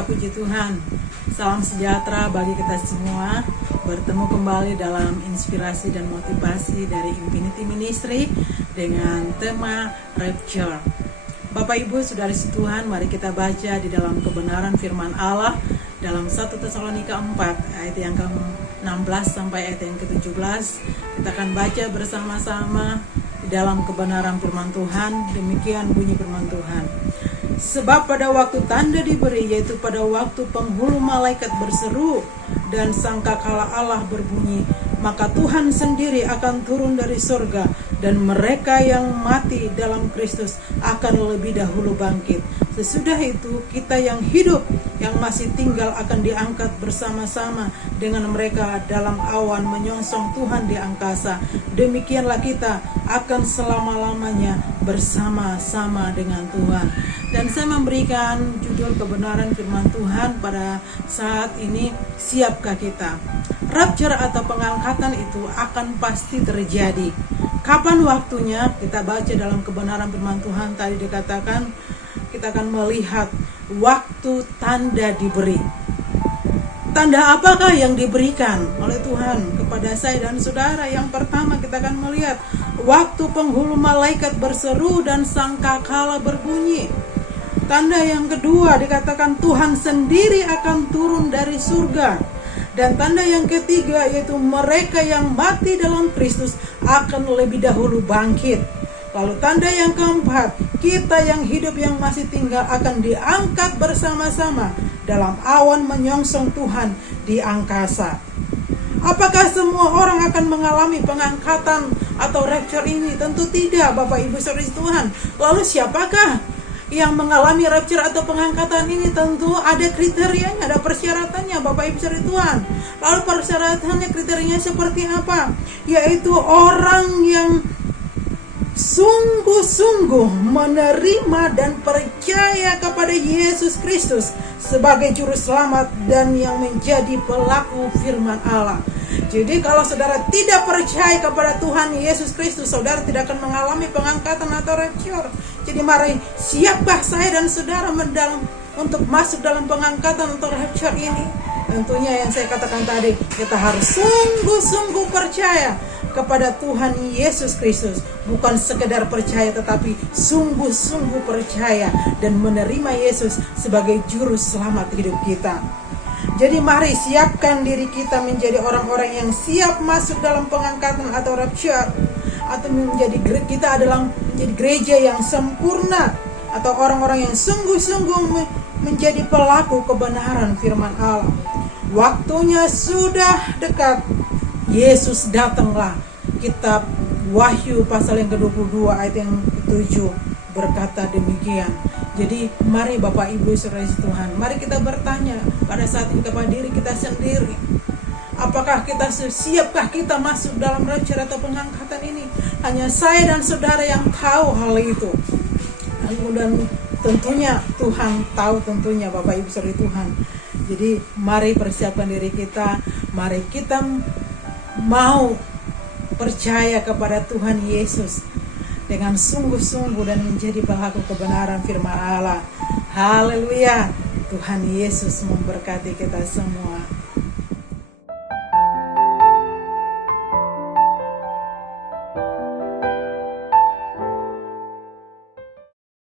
Haleluya, puji Tuhan. Salam sejahtera bagi kita semua. Bertemu kembali dalam inspirasi dan motivasi dari Infinity Ministry dengan tema Rapture. Bapak Ibu Saudari Tuhan, mari kita baca di dalam kebenaran firman Allah dalam 1 Tesalonika 4 ayat yang ke-16 sampai ayat yang ke-17. Kita akan baca bersama-sama di dalam kebenaran firman Tuhan. Demikian bunyi firman Tuhan. Sebab pada waktu tanda diberi, yaitu pada waktu penghulu malaikat berseru dan sangkakala Allah berbunyi, maka Tuhan sendiri akan turun dari surga, dan mereka yang mati dalam Kristus akan lebih dahulu bangkit. Sesudah itu kita yang hidup, yang masih tinggal akan diangkat bersama-sama dengan mereka dalam awan menyongsong Tuhan di angkasa. Demikianlah kita akan selama-lamanya bersama-sama dengan Tuhan. Dan saya memberikan judul kebenaran firman Tuhan pada saat ini, siapkah kita? Rapture atau pengangkatan itu akan pasti terjadi. Kapan waktunya? Kita baca dalam kebenaran firman Tuhan tadi dikatakan, kita akan melihat waktu tanda diberi. Tanda apakah yang diberikan oleh Tuhan kepada saya dan saudara? Yang pertama kita akan melihat waktu penghulu malaikat berseru dan sangkakala berbunyi. Tanda yang kedua dikatakan Tuhan sendiri akan turun dari surga. Dan tanda yang ketiga yaitu mereka yang mati dalam Kristus akan lebih dahulu bangkit. Lalu tanda yang keempat, kita yang hidup yang masih tinggal akan diangkat bersama-sama dalam awan menyongsong Tuhan di angkasa. Apakah semua orang akan mengalami pengangkatan atau rapture ini? Tentu tidak, Bapak Ibu Saudara Tuhan. Lalu siapakah yang mengalami rapture atau pengangkatan ini? Tentu ada kriterianya, ada persyaratannya, Bapak Ibu Saudara Tuhan. Lalu persyaratannya, kriterianya seperti apa? Yaitu orang yang sungguh-sungguh menerima dan percaya kepada Yesus Kristus sebagai juru selamat dan yang menjadi pelaku firman Allah. Jadi kalau saudara tidak percaya kepada Tuhan Yesus Kristus, saudara tidak akan mengalami pengangkatan atau rapture. Jadi mari, siapkah saya dan saudara untuk masuk dalam pengangkatan atau rapture ini? Tentunya yang saya katakan tadi, kita harus sungguh-sungguh percaya kepada Tuhan Yesus Kristus. Bukan sekedar percaya, tetapi sungguh-sungguh percaya dan menerima Yesus sebagai juru selamat hidup kita. Jadi mari siapkan diri kita menjadi orang-orang yang siap masuk dalam pengangkatan atau rapture, atau kita adalah menjadi gereja yang sempurna, atau orang-orang yang sungguh-sungguh menjadi pelaku kebenaran firman Allah. Waktunya sudah dekat. Yesus datanglah. Kitab Wahyu pasal yang ke-22 ayat yang ke-7 berkata demikian. Jadi mari Bapak Ibu Saudara Tuhan, mari kita bertanya pada saat ini kepada diri kita sendiri. Apakah siapkah kita masuk dalam rapture atau pengangkatan ini? Hanya saya dan saudara yang tahu hal itu. Dan tentunya Tuhan tahu, tentunya Bapak Ibu Saudara Tuhan. Jadi mari persiapkan diri kita. Mari kita mau percaya kepada Tuhan Yesus dengan sungguh-sungguh dan menjadi pelaku kebenaran firman Allah. Haleluya. Tuhan Yesus memberkati kita semua.